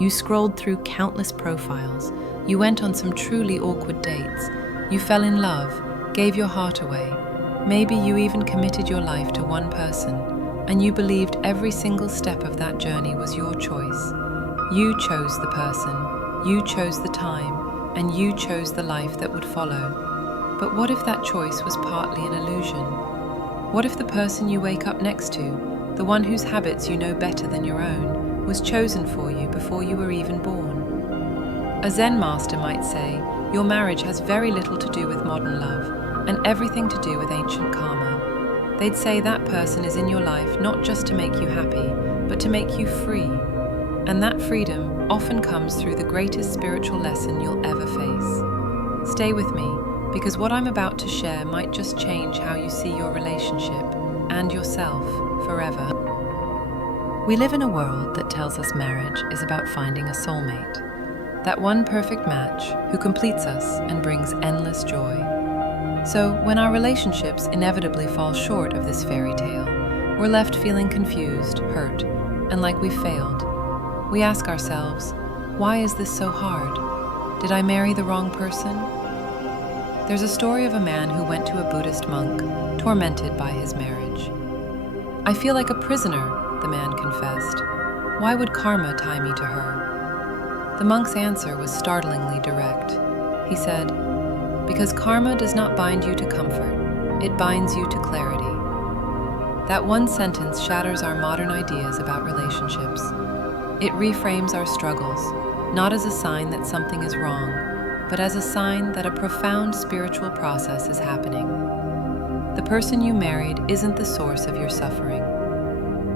You scrolled through countless profiles. You went on some truly awkward dates. You fell in love, gave your heart away. Maybe you even committed your life to one person, and you believed every single step of that journey was your choice. You chose the person, you chose the time, and you chose the life that would follow. But what if that choice was partly an illusion? What if the person you wake up next to, the one whose habits you know better than your own, was chosen for you before you were even born? A Zen master might say, your marriage has very little to do with modern love, and everything to do with ancient karma. They'd say that person is in your life not just to make you happy, but to make you free. And that freedom often comes through the greatest spiritual lesson you'll ever face. Stay with me, because what I'm about to share might just change how you see your relationship and yourself forever. We live in a world that tells us marriage is about finding a soulmate, that one perfect match who completes us and brings endless joy. So when our relationships inevitably fall short of this fairy tale, we're left feeling confused, hurt, and like we failed. We ask ourselves, why is this so hard? Did I marry the wrong person? There's a story of a man who went to a Buddhist monk, tormented by his marriage. I feel like a prisoner, the man confessed. Why would karma tie me to her? The monk's answer was startlingly direct. He said, because karma does not bind you to comfort, it binds you to clarity. That one sentence shatters our modern ideas about relationships. It reframes our struggles, not as a sign that something is wrong, but as a sign that a profound spiritual process is happening. The person you married isn't the source of your suffering.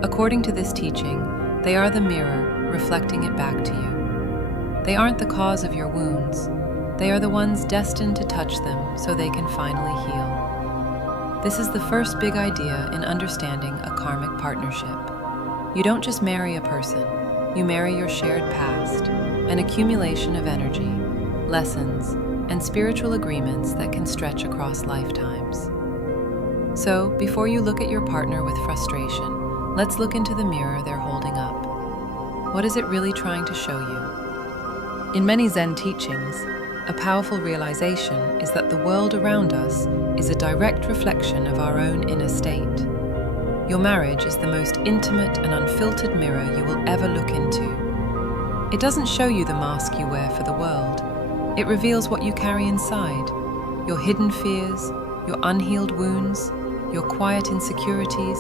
According to this teaching, they are the mirror reflecting it back to you. They aren't the cause of your wounds. They are the ones destined to touch them so they can finally heal. This is the first big idea in understanding a karmic partnership. You don't just marry a person. You marry your shared past, an accumulation of energy, lessons, and spiritual agreements that can stretch across lifetimes. So, before you look at your partner with frustration, let's look into the mirror they're holding up. What is it really trying to show you? In many Zen teachings, a powerful realization is that the world around us is a direct reflection of our own inner state. Your marriage is the most intimate and unfiltered mirror you will ever look into. It doesn't show you the mask you wear for the world. It reveals what you carry inside, your hidden fears, your unhealed wounds, your quiet insecurities,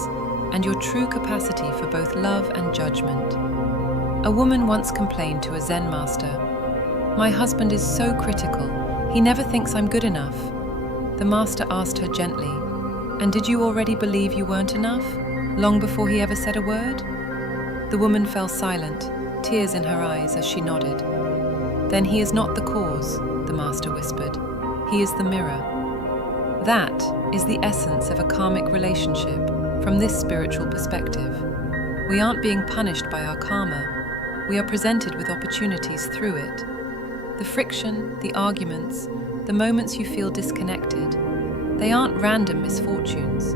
and your true capacity for both love and judgment. A woman once complained to a Zen master, "My husband is so critical. He never thinks I'm good enough." The master asked her gently, "And did you already believe you weren't enough, long before he ever said a word?" The woman fell silent, tears in her eyes as she nodded. "Then he is not the cause," the master whispered. "He is the mirror." That is the essence of a karmic relationship from this spiritual perspective. We aren't being punished by our karma. We are presented with opportunities through it. The friction, the arguments, the moments you feel disconnected, they aren't random misfortunes.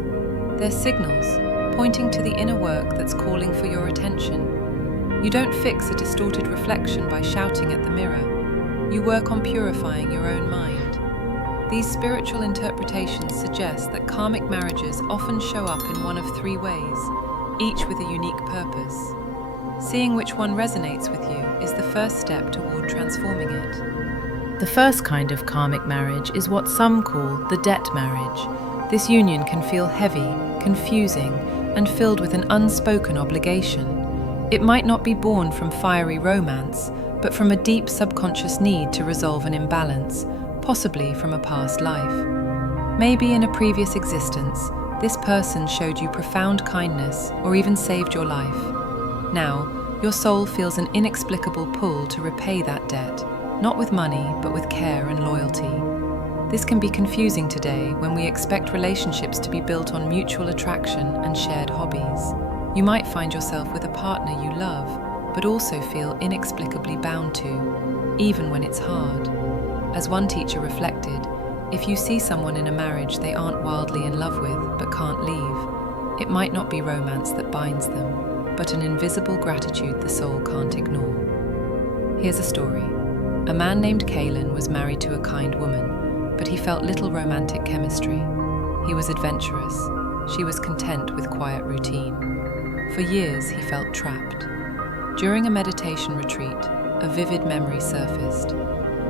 They're signals pointing to the inner work that's calling for your attention. You don't fix a distorted reflection by shouting at the mirror. You work on purifying your own mind. These spiritual interpretations suggest that karmic marriages often show up in one of three ways, each with a unique purpose. Seeing which one resonates with you is the first step toward transforming it. The first kind of karmic marriage is what some call the debt marriage. This union can feel heavy, confusing, and filled with an unspoken obligation. It might not be born from fiery romance, but from a deep subconscious need to resolve an imbalance, possibly from a past life. Maybe in a previous existence, this person showed you profound kindness or even saved your life. Now, your soul feels an inexplicable pull to repay that debt, not with money, but with care and loyalty. This can be confusing today when we expect relationships to be built on mutual attraction and shared hobbies. You might find yourself with a partner you love, but also feel inexplicably bound to, even when it's hard. As one teacher reflected, if you see someone in a marriage they aren't wildly in love with but can't leave, it might not be romance that binds them, but an invisible gratitude the soul can't ignore. Here's a story. A man named Kalen was married to a kind woman, but he felt little romantic chemistry. He was adventurous. She was content with quiet routine. For years, he felt trapped. During a meditation retreat, a vivid memory surfaced.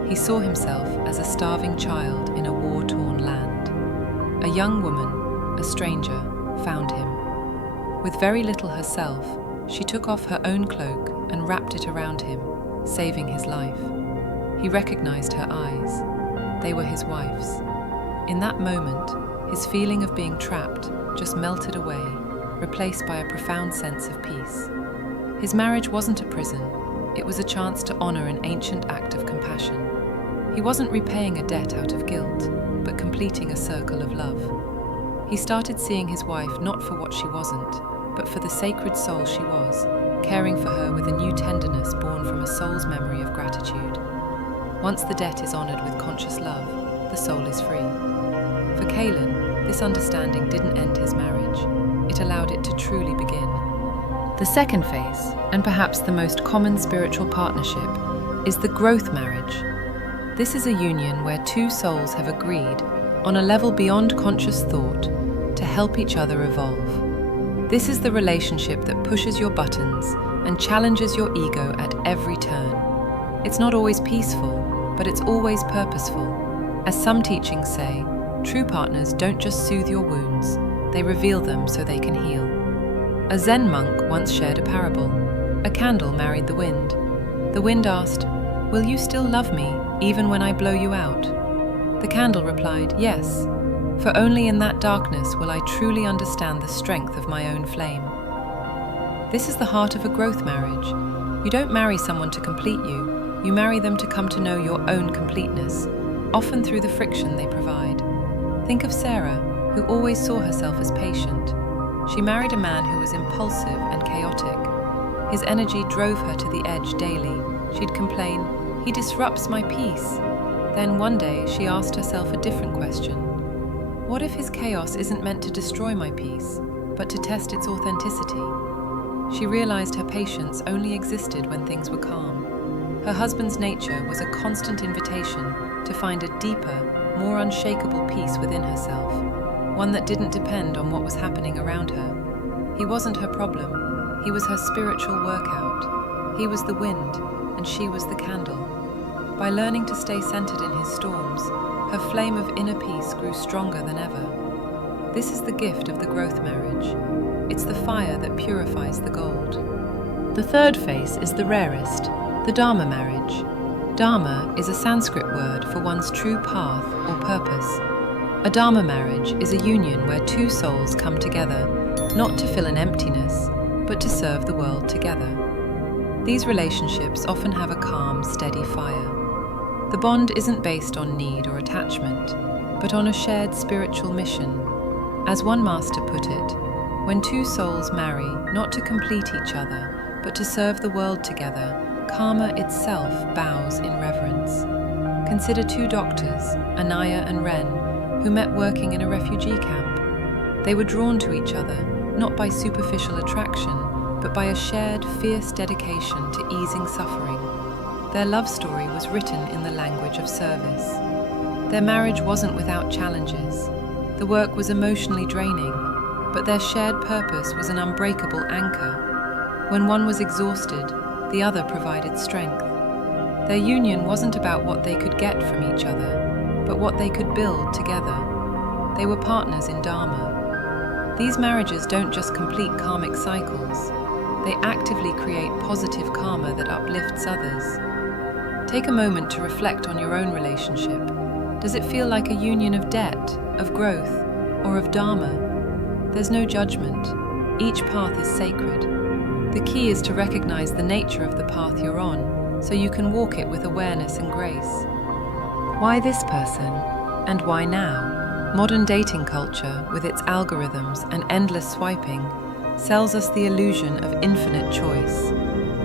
He saw himself as a starving child in a war-torn land. A young woman, a stranger, found him. With very little herself, she took off her own cloak and wrapped it around him, saving his life. He recognized her eyes. They were his wife's. In that moment, his feeling of being trapped just melted away, replaced by a profound sense of peace. His marriage wasn't a prison. It was a chance to honor an ancient act of compassion. He wasn't repaying a debt out of guilt, but completing a circle of love. He started seeing his wife not for what she wasn't, but for the sacred soul she was, caring for her with a new tenderness born from a soul's memory of gratitude. Once the debt is honored with conscious love, the soul is free. For Kalen, this understanding didn't end his marriage. It allowed it to truly begin. The second phase, and perhaps the most common spiritual partnership, is the growth marriage. This is a union where two souls have agreed, on a level beyond conscious thought, to help each other evolve. This is the relationship that pushes your buttons and challenges your ego at every turn. It's not always peaceful, but it's always purposeful. As some teachings say, true partners don't just soothe your wounds, they reveal them so they can heal. A Zen monk once shared a parable. A candle married the wind. The wind asked, "Will you still love me, even when I blow you out?" The candle replied, "Yes, for only in that darkness will I truly understand the strength of my own flame." This is the heart of a growth marriage. You don't marry someone to complete you, you marry them to come to know your own completeness, often through the friction they provide. Think of Sarah, who always saw herself as patient. She married a man who was impulsive and chaotic. His energy drove her to the edge daily. She'd complain, "He disrupts my peace." Then one day she asked herself a different question. What if his chaos isn't meant to destroy my peace, but to test its authenticity? She realized her patience only existed when things were calm. Her husband's nature was a constant invitation to find a deeper, more unshakable peace within herself, one that didn't depend on what was happening around her. He wasn't her problem, he was her spiritual workout. He was the wind, and she was the candle. By learning to stay centered in his storms, her flame of inner peace grew stronger than ever. This is the gift of the growth marriage. It's the fire that purifies the gold. The third phase is the rarest, the Dharma marriage. Dharma is a Sanskrit word for one's true path or purpose. A Dharma marriage is a union where two souls come together, not to fill an emptiness, but to serve the world together. These relationships often have a calm, steady fire. The bond isn't based on need or attachment, but on a shared spiritual mission. As one master put it, when two souls marry not to complete each other, but to serve the world together, karma itself bows in reverence. Consider two doctors, Anaya and Ren, who met working in a refugee camp. They were drawn to each other, not by superficial attraction, but by a shared, fierce dedication to easing suffering. Their love story was written in the language of service. Their marriage wasn't without challenges. The work was emotionally draining, but their shared purpose was an unbreakable anchor. When one was exhausted, the other provided strength. Their union wasn't about what they could get from each other, but what they could build together. They were partners in Dharma. These marriages don't just complete karmic cycles, they actively create positive karma that uplifts others. Take a moment to reflect on your own relationship. Does it feel like a union of debt, of growth, or of Dharma? There's no judgment. Each path is sacred. The key is to recognize the nature of the path you're on, so you can walk it with awareness and grace. Why this person? And why now? Modern dating culture, with its algorithms and endless swiping, sells us the illusion of infinite choice.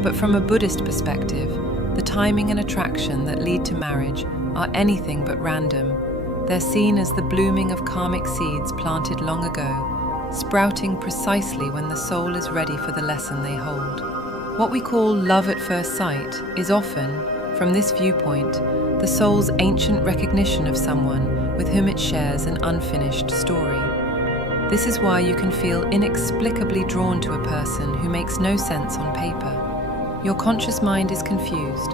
But from a Buddhist perspective, the timing and attraction that lead to marriage are anything but random. They're seen as the blooming of karmic seeds planted long ago, sprouting precisely when the soul is ready for the lesson they hold. What we call love at first sight is often, from this viewpoint, the soul's ancient recognition of someone with whom it shares an unfinished story. This is why you can feel inexplicably drawn to a person who makes no sense on paper. Your conscious mind is confused,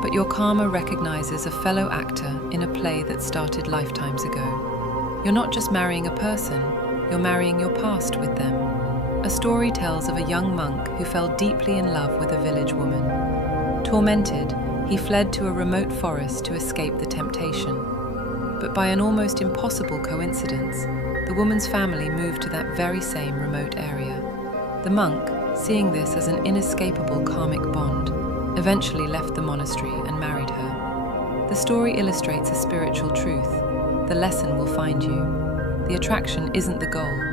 but your karma recognizes a fellow actor in a play that started lifetimes ago. You're not just marrying a person, you're marrying your past with them. A story tells of a young monk who fell deeply in love with a village woman. Tormented, he fled to a remote forest to escape the temptation. But by an almost impossible coincidence, the woman's family moved to that very same remote area. The monk, seeing this as an inescapable karmic bond, eventually left the monastery and married her. The story illustrates a spiritual truth. The lesson will find you. The attraction isn't the goal.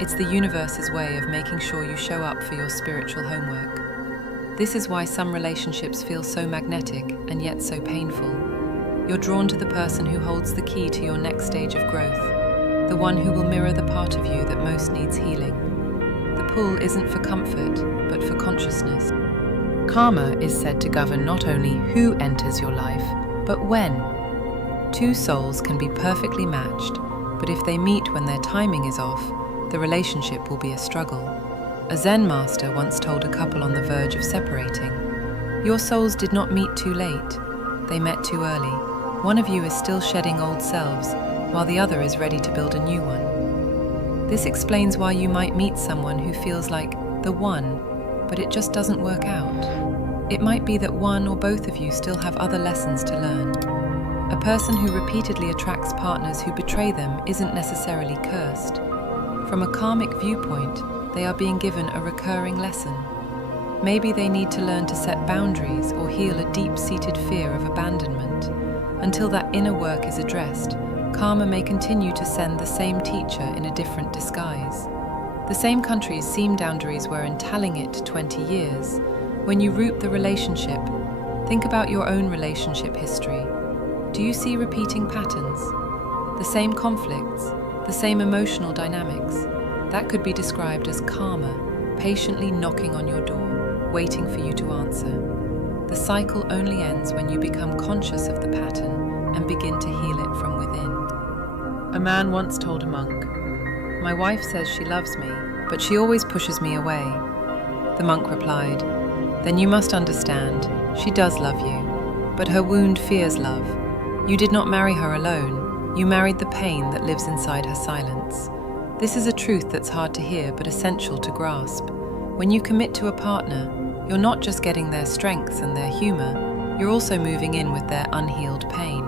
It's the universe's way of making sure you show up for your spiritual homework. This is why some relationships feel so magnetic and yet so painful. You're drawn to the person who holds the key to your next stage of growth, the one who will mirror the part of you that most needs healing. The pull isn't for comfort, but for consciousness. Karma is said to govern not only who enters your life, but when. Two souls can be perfectly matched, but if they meet when their timing is off, the relationship will be a struggle. A Zen master once told a couple on the verge of separating, "Your souls did not meet too late. They met too early. One of you is still shedding old selves, while the other is ready to build a new one." This explains why you might meet someone who feels like the one, but it just doesn't work out. It might be that one or both of you still have other lessons to learn. A person who repeatedly attracts partners who betray them isn't necessarily cursed. From a karmic viewpoint, they are being given a recurring lesson. Maybe they need to learn to set boundaries or heal a deep-seated fear of abandonment. Until that inner work is addressed, karma may continue to send the same teacher in a different disguise. The same country's seam boundaries were in Talingit 20 years. When you root the relationship, think about your own relationship history. Do you see repeating patterns? The same conflicts, the same emotional dynamics? That could be described as karma, patiently knocking on your door, waiting for you to answer. The cycle only ends when you become conscious of the pattern and begin to heal it from within. A man once told a monk, "My wife says she loves me, but she always pushes me away." The monk replied, "Then you must understand, she does love you, but her wound fears love. You did not marry her alone, you married the pain that lives inside her silence." This is a truth that's hard to hear but essential to grasp. When you commit to a partner, you're not just getting their strengths and their humor, you're also moving in with their unhealed pain.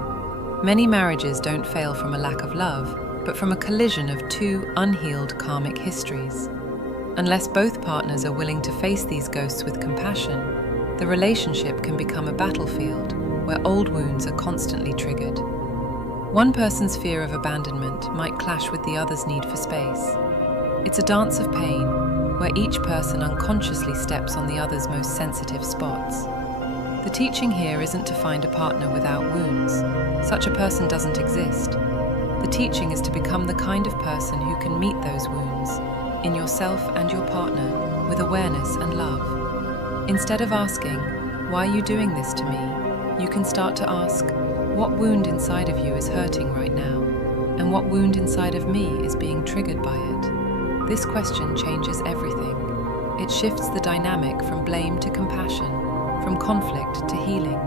Many marriages don't fail from a lack of love, but from a collision of two unhealed karmic histories. Unless both partners are willing to face these ghosts with compassion, the relationship can become a battlefield where old wounds are constantly triggered. One person's fear of abandonment might clash with the other's need for space. It's a dance of pain, where each person unconsciously steps on the other's most sensitive spots. The teaching here isn't to find a partner without wounds. Such a person doesn't exist. The teaching is to become the kind of person who can meet those wounds, in yourself and your partner, with awareness and love. Instead of asking, "Why are you doing this to me?" you can start to ask, "What wound inside of you is hurting right now? And what wound inside of me is being triggered by it?" This question changes everything. It shifts the dynamic from blame to compassion, from conflict to healing.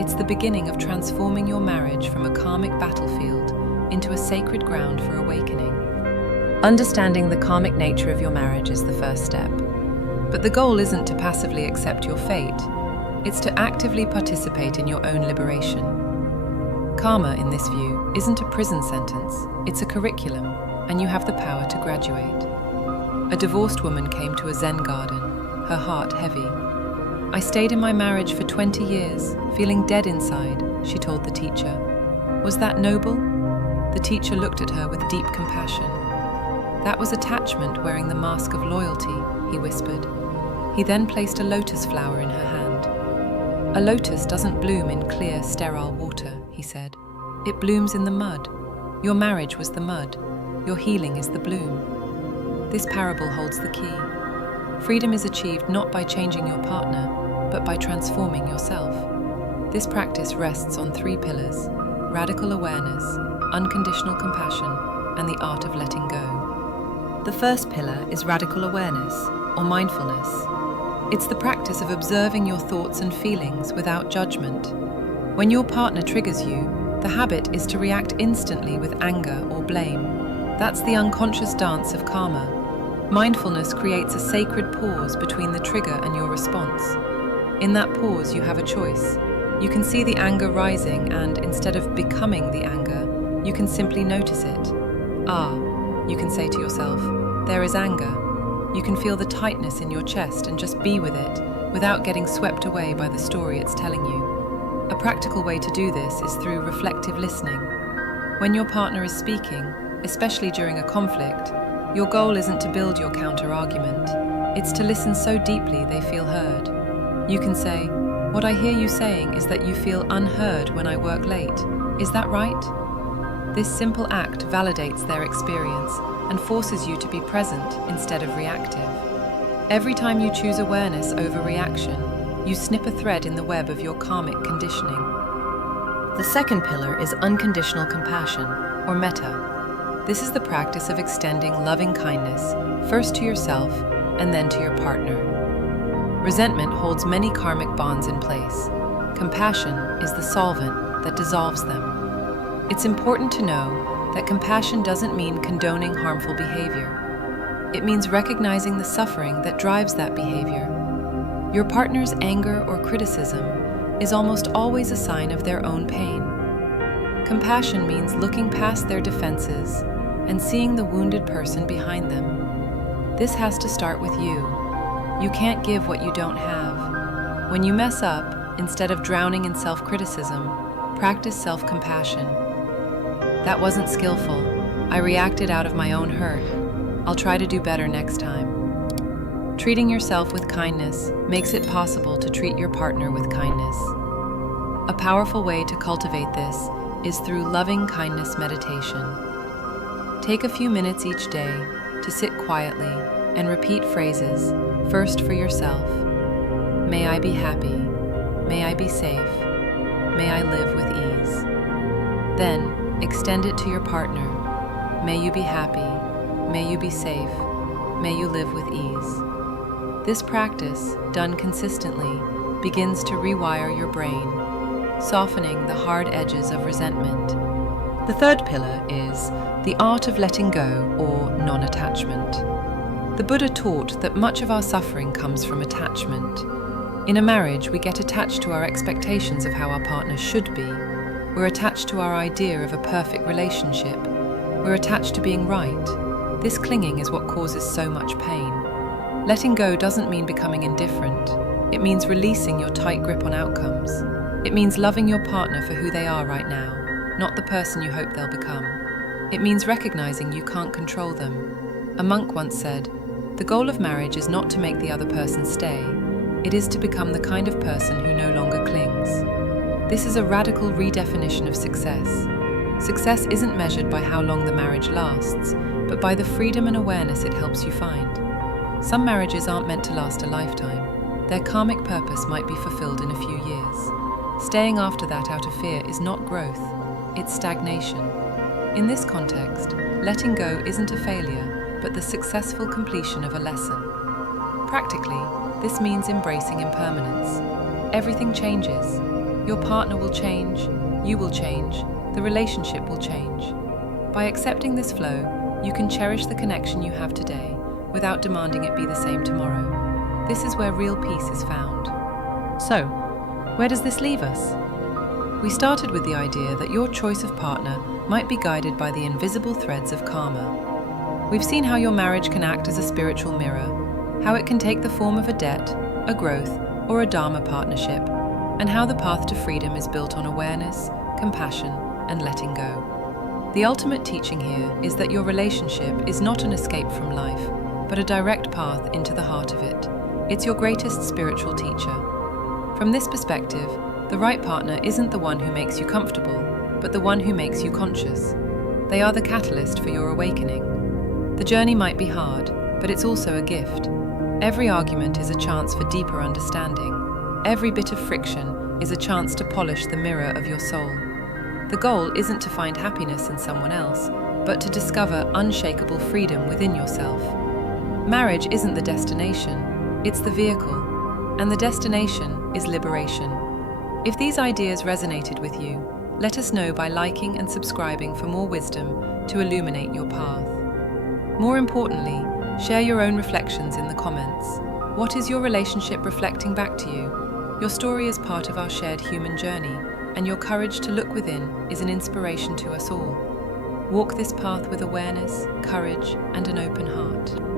It's the beginning of transforming your marriage from a karmic battlefield into a sacred ground for awakening. Understanding the karmic nature of your marriage is the first step. But the goal isn't to passively accept your fate. It's to actively participate in your own liberation. Karma, in this view, isn't a prison sentence, it's a curriculum, and you have the power to graduate. A divorced woman came to a Zen garden, her heart heavy. "I stayed in my marriage for 20 years, feeling dead inside," she told the teacher. "Was that noble?" The teacher looked at her with deep compassion. "That was attachment wearing the mask of loyalty," he whispered. He then placed a lotus flower in her hand. "A lotus doesn't bloom in clear, sterile water," he said. "It blooms in the mud. Your marriage was the mud. Your healing is the bloom." This parable holds the key. Freedom is achieved not by changing your partner, but by transforming yourself. This practice rests on 3 pillars: radical awareness, unconditional compassion, and the art of letting go. The first pillar is radical awareness, or mindfulness. It's the practice of observing your thoughts and feelings without judgment. When your partner triggers you, the habit is to react instantly with anger or blame. That's the unconscious dance of karma. Mindfulness creates a sacred pause between the trigger and your response. In that pause, you have a choice. You can see the anger rising and, instead of becoming the anger, you can simply notice it. You can say to yourself, there is anger. You can feel the tightness in your chest and just be with it, without getting swept away by the story it's telling you. A practical way to do this is through reflective listening. When your partner is speaking, especially during a conflict, your goal isn't to build your counter-argument. It's to listen so deeply they feel heard. You can say, "What I hear you saying is that you feel unheard when I work late. Is that right?" This simple act validates their experience and forces you to be present instead of reactive. Every time you choose awareness over reaction, you snip a thread in the web of your karmic conditioning. The second pillar is unconditional compassion, or Metta. This is the practice of extending loving kindness, first to yourself and then to your partner. Resentment holds many karmic bonds in place. Compassion is the solvent that dissolves them. It's important to know that compassion doesn't mean condoning harmful behavior. It means recognizing the suffering that drives that behavior. Your partner's anger or criticism is almost always a sign of their own pain. Compassion means looking past their defenses and seeing the wounded person behind them. This has to start with you. You can't give what you don't have. When you mess up, instead of drowning in self-criticism, practice self-compassion. That wasn't skillful. I reacted out of my own hurt. I'll try to do better next time. Treating yourself with kindness makes it possible to treat your partner with kindness. A powerful way to cultivate this is through loving kindness meditation. Take a few minutes each day to sit quietly and repeat phrases, first for yourself. May I be happy. May I be safe. May I live with ease. Then, extend it to your partner. May you be happy. May you be safe. May you live with ease. This practice, done consistently, begins to rewire your brain, softening the hard edges of resentment. The third pillar is the art of letting go, or non-attachment. The Buddha taught that much of our suffering comes from attachment. In a marriage, we get attached to our expectations of how our partner should be. We're attached to our idea of a perfect relationship. We're attached to being right. This clinging is what causes so much pain. Letting go doesn't mean becoming indifferent. It means releasing your tight grip on outcomes. It means loving your partner for who they are right now, not the person you hope they'll become. It means recognizing you can't control them. A monk once said, "The goal of marriage is not to make the other person stay. It is to become the kind of person who no longer clings." This is a radical redefinition of success. Success isn't measured by how long the marriage lasts, but by the freedom and awareness it helps you find. Some marriages aren't meant to last a lifetime. Their karmic purpose might be fulfilled in a few years. Staying after that out of fear is not growth, it's stagnation. In this context, letting go isn't a failure, but the successful completion of a lesson. Practically, this means embracing impermanence. Everything changes. Your partner will change, you will change, the relationship will change. By accepting this flow, you can cherish the connection you have today without demanding it be the same tomorrow. This is where real peace is found. So, where does this leave us? We started with the idea that your choice of partner might be guided by the invisible threads of karma. We've seen how your marriage can act as a spiritual mirror, how it can take the form of a debt, a growth, or a Dharma partnership, and how the path to freedom is built on awareness, compassion, and letting go. The ultimate teaching here is that your relationship is not an escape from life, but a direct path into the heart of it. It's your greatest spiritual teacher. From this perspective, the right partner isn't the one who makes you comfortable, but the one who makes you conscious. They are the catalyst for your awakening. The journey might be hard, but it's also a gift. Every argument is a chance for deeper understanding. Every bit of friction is a chance to polish the mirror of your soul. The goal isn't to find happiness in someone else, but to discover unshakable freedom within yourself. Marriage isn't the destination, it's the vehicle, and the destination is liberation. If these ideas resonated with you, let us know by liking and subscribing for more wisdom to illuminate your path. More importantly, share your own reflections in the comments. What is your relationship reflecting back to you? Your story is part of our shared human journey, and your courage to look within is an inspiration to us all. Walk this path with awareness, courage, and an open heart.